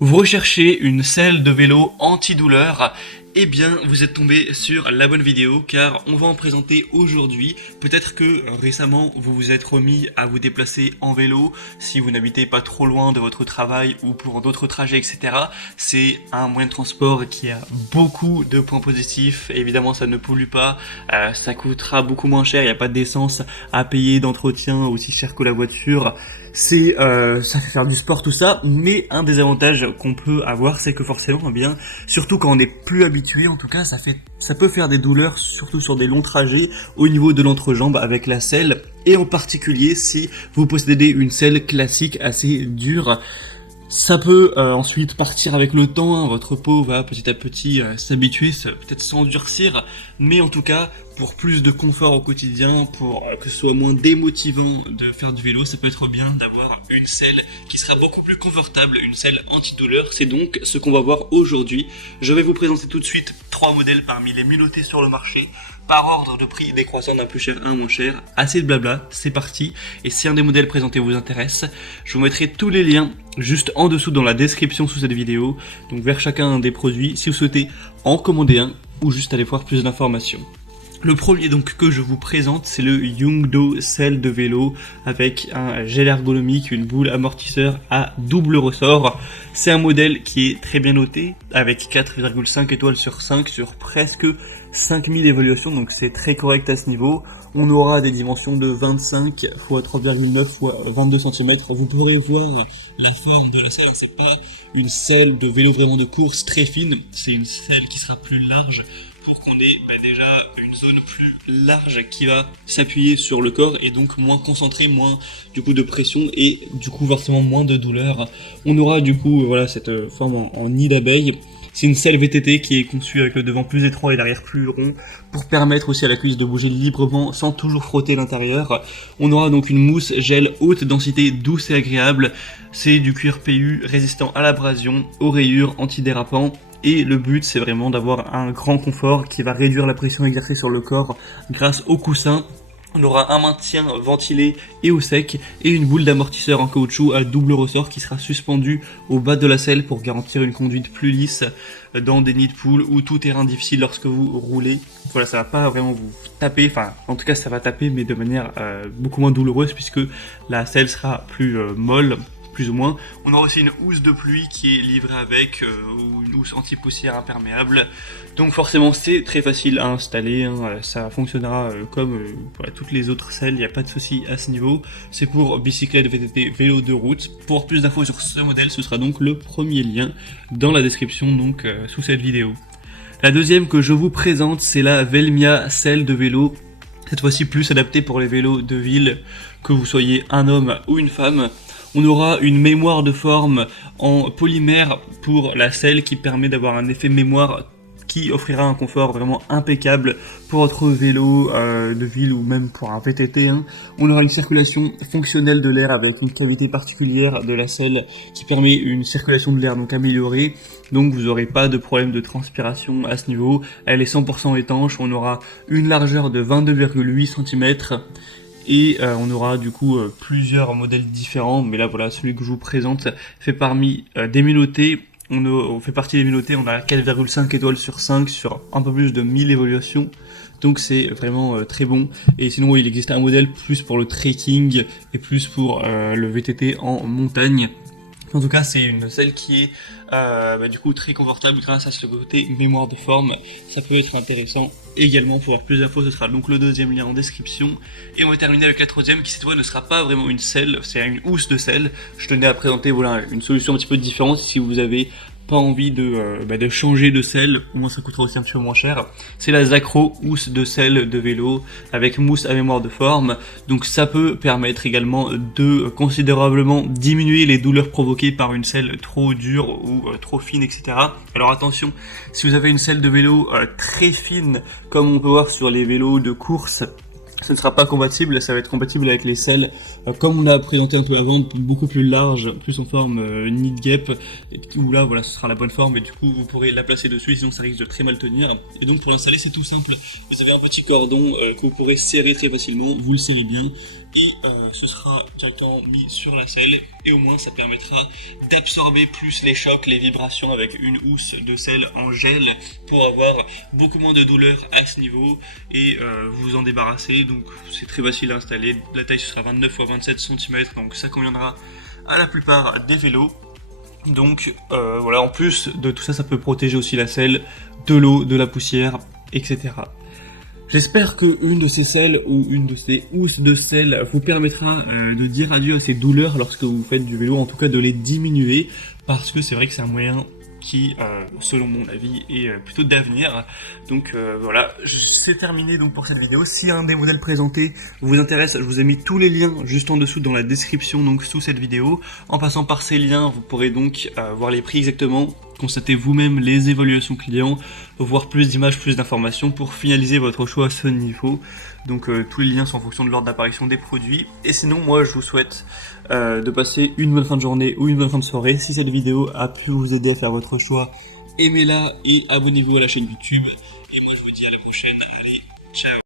Vous recherchez une selle de vélo antidouleur? Eh bien, vous êtes tombé sur la bonne vidéo car on va en présenter aujourd'hui. Peut-être que récemment vous vous êtes remis à vous déplacer en vélo si vous n'habitez pas trop loin de votre travail ou pour d'autres trajets, etc. C'est un moyen de transport qui a beaucoup de points positifs. Évidemment, ça ne pollue pas, ça coûtera beaucoup moins cher, il n'y a pas d'essence à payer, d'entretien aussi cher que la voiture. Ça fait faire du sport tout ça, mais un des avantages qu'on peut avoir, c'est que forcément, eh bien, surtout quand on n'est plus habitué, en tout cas, ça peut faire des douleurs, surtout sur des longs trajets, au niveau de l'entrejambe avec la selle, et en particulier si vous possédez une selle classique assez dure. Ça peut ensuite partir avec le temps, hein. Votre peau va petit à petit s'habituer, peut-être s'endurcir, mais en tout cas, pour plus de confort au quotidien, pour que ce soit moins démotivant de faire du vélo, ça peut être bien d'avoir une selle qui sera beaucoup plus confortable, une selle antidouleur. C'est donc ce qu'on va voir aujourd'hui. Je vais vous présenter tout de suite 3 modèles parmi les mieux notés sur le marché, par ordre de prix décroissant d'un plus cher à un moins cher. Assez de blabla, c'est parti. Et si un des modèles présentés vous intéresse, je vous mettrai tous les liens juste en dessous dans la description sous cette vidéo, donc vers chacun des produits si vous souhaitez en commander un ou juste aller voir plus d'informations. Le premier donc que je vous présente, c'est le Youngdo selle de vélo avec un gel ergonomique, une boule amortisseur à double ressort. C'est un modèle qui est très bien noté avec 4,5 étoiles sur 5 sur presque 5000 évaluations, donc c'est très correct à ce niveau. On aura des dimensions de 25 x 3,9 x 22 cm. Vous pourrez voir la forme de la selle, c'est pas une selle de vélo vraiment de course très fine, c'est une selle qui sera plus large pour qu'on ait déjà une zone plus large qui va s'appuyer sur le corps et donc moins concentré, moins du coup de pression et du coup forcément moins de douleur. On aura du coup voilà cette forme en nid d'abeille. C'est une selle VTT qui est conçue avec le devant plus étroit et l'arrière plus rond pour permettre aussi à la cuisse de bouger librement sans toujours frotter l'intérieur. On aura donc une mousse gel haute densité douce et agréable. C'est du cuir PU résistant à l'abrasion, aux rayures, antidérapant. Et le but, c'est vraiment d'avoir un grand confort qui va réduire la pression exercée sur le corps grâce au coussin. On aura un maintien ventilé et au sec et une boule d'amortisseur en caoutchouc à double ressort qui sera suspendue au bas de la selle pour garantir une conduite plus lisse dans des nids de poules ou tout terrain difficile lorsque vous roulez. Voilà, ça va pas vraiment vous taper, enfin en tout cas ça va taper mais de manière beaucoup moins douloureuse puisque la selle sera plus molle. Plus ou moins. On aura aussi une housse de pluie qui est livrée avec, ou une housse anti-poussière imperméable. Donc forcément c'est très facile à installer, hein. Ça fonctionnera comme toutes les autres selles, il n'y a pas de souci à ce niveau. C'est pour bicyclette, VTT, vélo de route. Pour plus d'infos sur ce modèle, ce sera donc le premier lien dans la description, donc sous cette vidéo. La deuxième que je vous présente, c'est la Velmia selle de vélo. Cette fois-ci plus adaptée pour les vélos de ville, que vous soyez un homme ou une femme. On aura une mémoire de forme en polymère pour la selle qui permet d'avoir un effet mémoire qui offrira un confort vraiment impeccable pour votre vélo de ville ou même pour un VTT. On aura une circulation fonctionnelle de l'air avec une cavité particulière de la selle qui permet une circulation de l'air donc améliorée. Donc vous n'aurez pas de problème de transpiration à ce niveau. Elle est 100% étanche. On aura une largeur de 22,8 cm. Et on aura du coup plusieurs modèles différents, mais là voilà, celui que je vous présente fait parmi des mieux notés. On fait partie des mieux notés, on a 4,5 étoiles sur 5 sur un peu plus de 1000 évaluations. Donc c'est vraiment très bon. Et sinon il existe un modèle plus pour le trekking et plus pour le VTT en montagne. En tout cas, c'est une selle qui est du coup très confortable grâce à ce côté mémoire de forme. Ça peut être intéressant également. Pour avoir plus d'infos, ce sera donc le deuxième lien en description. Et on va terminer avec la troisième qui cette fois ne sera pas vraiment une selle, c'est une housse de selle. Je tenais à présenter voilà une solution un petit peu différente si vous avez pas envie de changer de selle, au moins ça coûtera aussi un petit peu moins cher. C'est la Zacro housse de selle de vélo avec mousse à mémoire de forme. Donc ça peut permettre également de considérablement diminuer les douleurs provoquées par une selle trop dure ou trop fine, etc. Alors attention, si vous avez une selle de vélo très fine, comme on peut voir sur les vélos de course, ce ne sera pas compatible, ça va être compatible avec les selles comme on a présenté un peu avant, beaucoup plus large, plus en forme nid de guêpe, où là voilà ce sera la bonne forme et du coup vous pourrez la placer dessus, sinon ça risque de très mal tenir. Et donc pour l'installer c'est tout simple, vous avez un petit cordon que vous pourrez serrer très facilement, vous le serrez bien et ce sera directement mis sur la selle et au moins ça permettra d'absorber plus les chocs, les vibrations avec une housse de selle en gel pour avoir beaucoup moins de douleur à ce niveau et vous en débarrasser. Donc c'est très facile à installer, la taille ce sera 29 x 27 cm, donc ça conviendra à la plupart des vélos. Donc voilà, en plus de tout ça, ça peut protéger aussi la selle de l'eau, de la poussière, etc. J'espère qu'une de ces selles ou une de ces housses de selle vous permettra de dire adieu à ces douleurs lorsque vous faites du vélo, en tout cas de les diminuer, parce que c'est vrai que c'est un moyen qui, selon mon avis, est plutôt d'avenir. Donc voilà, c'est terminé donc pour cette vidéo. Si un des modèles présentés vous intéresse, je vous ai mis tous les liens juste en dessous dans la description, donc sous cette vidéo. En passant par ces liens, vous pourrez donc voir les prix exactement, constatez vous-même les évaluations clients, voir plus d'images, plus d'informations pour finaliser votre choix à ce niveau. Donc tous les liens sont en fonction de l'ordre d'apparition des produits. Et sinon, moi je vous souhaite de passer une bonne fin de journée ou une bonne fin de soirée. Si cette vidéo a pu vous aider à faire votre choix, aimez-la et abonnez-vous à la chaîne YouTube.